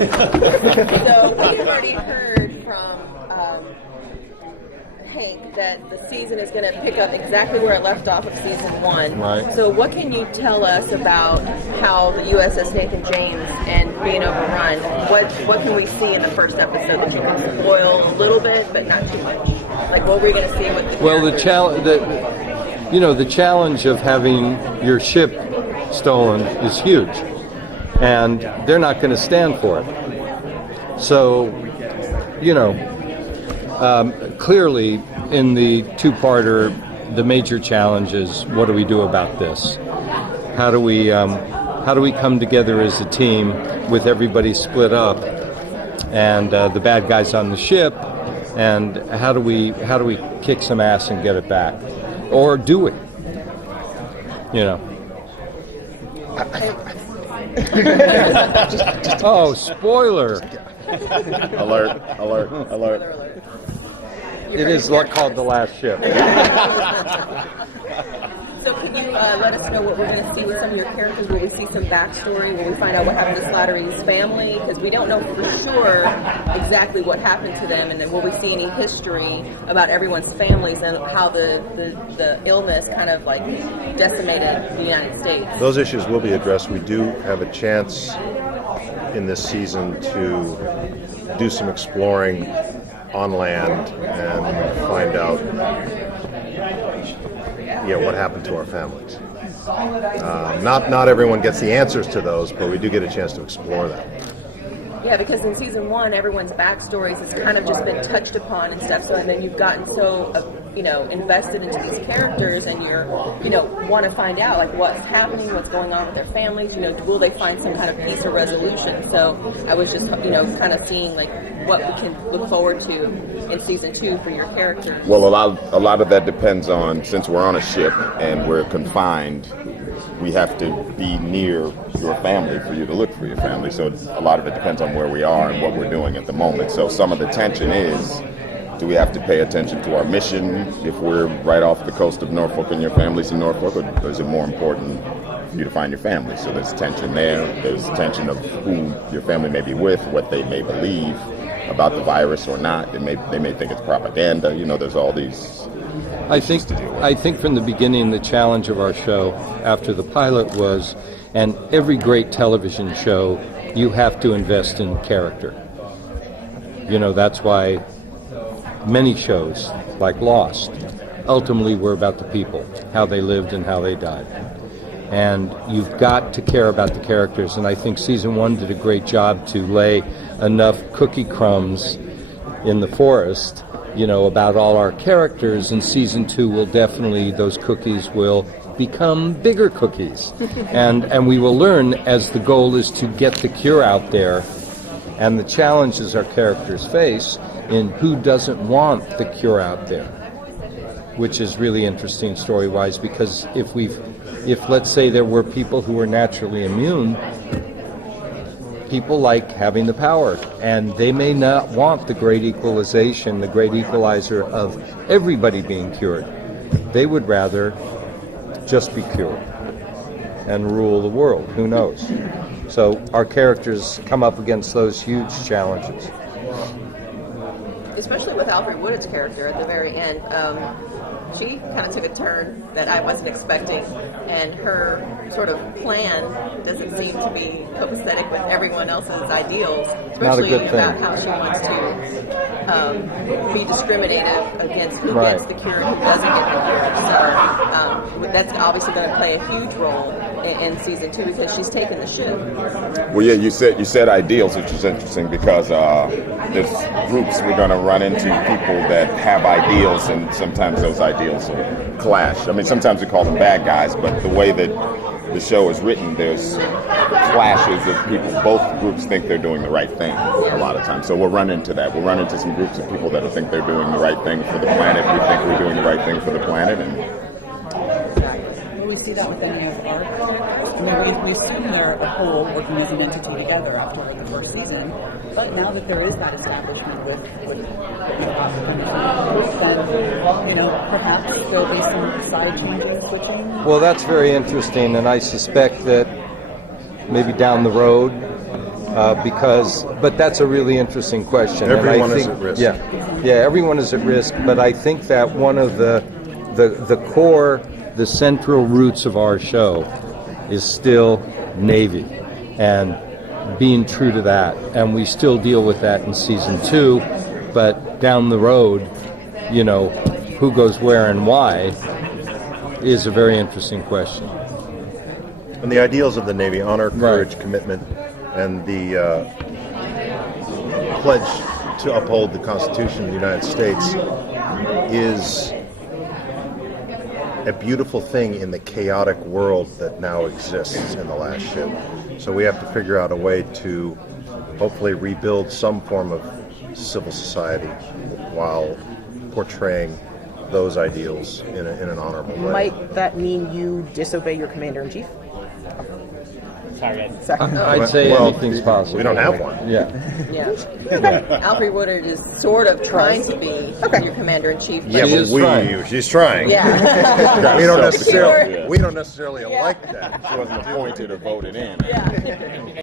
So we've already heard from Hank that the season is going to pick up exactly where it left off of season 1. Right. So what can you tell us about how the USS Nathan James and being overrun? What can we see in the first episode that you can spoil a little bit, but not too much? Like what we're going to see with the the challenge of having your ship stolen is huge, and they're not going to stand for it. So, clearly in the two-parter, the major challenge is what do we do about this? How do we come together as a team with everybody split up and the bad guys on the ship, and how do we kick some ass and get it back, or do it? Oh, spoiler! Alert. It is called The Last Ship. So can you let us know what we're going to see with some of your characters? Will we see some backstory? Will we find out what happened to Slattery's family? Because we don't know for sure exactly what happened to them. And then will we see any history about everyone's families and how the illness kind of like decimated the United States? Those issues will be addressed. We do have a chance in this season to do some exploring on land and find out what happened to our families. Not everyone gets the answers to those, but we do get a chance to explore that. Yeah, because in season 1, everyone's backstories has kind of just been touched upon and stuff. So, and then you've gotten so, invested into these characters, and you're, want to find out like what's happening, what's going on with their families. Will they find some kind of peace or resolution? So, I was just, kind of seeing like what we can look forward to in season 2 for your characters. Well, a lot of that depends on, since we're on a ship and we're confined, we have to be near your family for you to look for your family. So a lot of it depends on where we are and what we're doing at the moment. So some of the tension is, do we have to pay attention to our mission if we're right off the coast of Norfolk and your family's in Norfolk, or is it more important for you to find your family? So there's tension there. There's tension of who your family may be with, what they may believe about the virus or not. They may think it's propaganda. There's all these. I think from the beginning, the challenge of our show after the pilot was, and every great television show, you have to invest in character. That's why many shows, like Lost, ultimately were about the people, how they lived and how they died. And you've got to care about the characters, and I think season 1 did a great job to lay enough cookie crumbs in the forest about all our characters, and season 2 will definitely, those cookies will become bigger cookies. and we will learn, as the goal is to get the cure out there, and the challenges our characters face in who doesn't want the cure out there, which is really interesting story-wise, because if let's say there were people who were naturally immune, people like having the power, and they may not want the great equalization, the great equalizer of everybody being cured. They would rather just be cured and rule the world. Who knows? So our characters come up against those huge challenges. Especially with Alfred Woodard's character at the very end. She kind of took a turn that I wasn't expecting, and her sort of plan doesn't seem to be copacetic with everyone else's ideals, especially about how she wants to be discriminative against who gets the cure and who doesn't get the cure. So that's obviously going to play a huge role in season 2 because she's taken the ship. Well, yeah, you said ideals, which is interesting because there's groups we're going to run into people that have ideals, and sometimes those ideals will clash. I mean, sometimes we call them bad guys, but the way that the show is written, there's clashes of people. Both groups think they're doing the right thing a lot of times. So we'll run into that. We'll run into some groups of people that think they're doing the right thing for the planet. We think we're doing the right thing for the planet, and we see that with any of the arcs. I mean, we've seen they're a whole working as an entity together after the first season, but now that there is that establishment with then, perhaps there'll be some side changing, switching. Well, that's very interesting, and I suspect that maybe down the road but that's a really interesting question. Everyone and I is think, at risk. Yeah, everyone is at risk. But I think that one of the core, the central roots of our show is still Navy, and being true to that. And we still deal with that in season 2, but down the road, who goes where and why is a very interesting question. And the ideals of the Navy: honor, courage, Right. commitment, and the pledge to uphold the Constitution of the United States is a beautiful thing in the chaotic world that now exists in The Last Ship. So we have to figure out a way to hopefully rebuild some form of civil society while portraying those ideals in an honorable way. Might that mean you disobey your commander-in-chief? Second. I'd say Well, anything's possible. we don't have one. Yeah. Yeah. Alfre Woodard is sort of trying to be your commander-in-chief. But Yeah, She but is trying. she's trying. Yeah. We don't Sure. necessarily like that. She wasn't appointed or voted in. Yeah.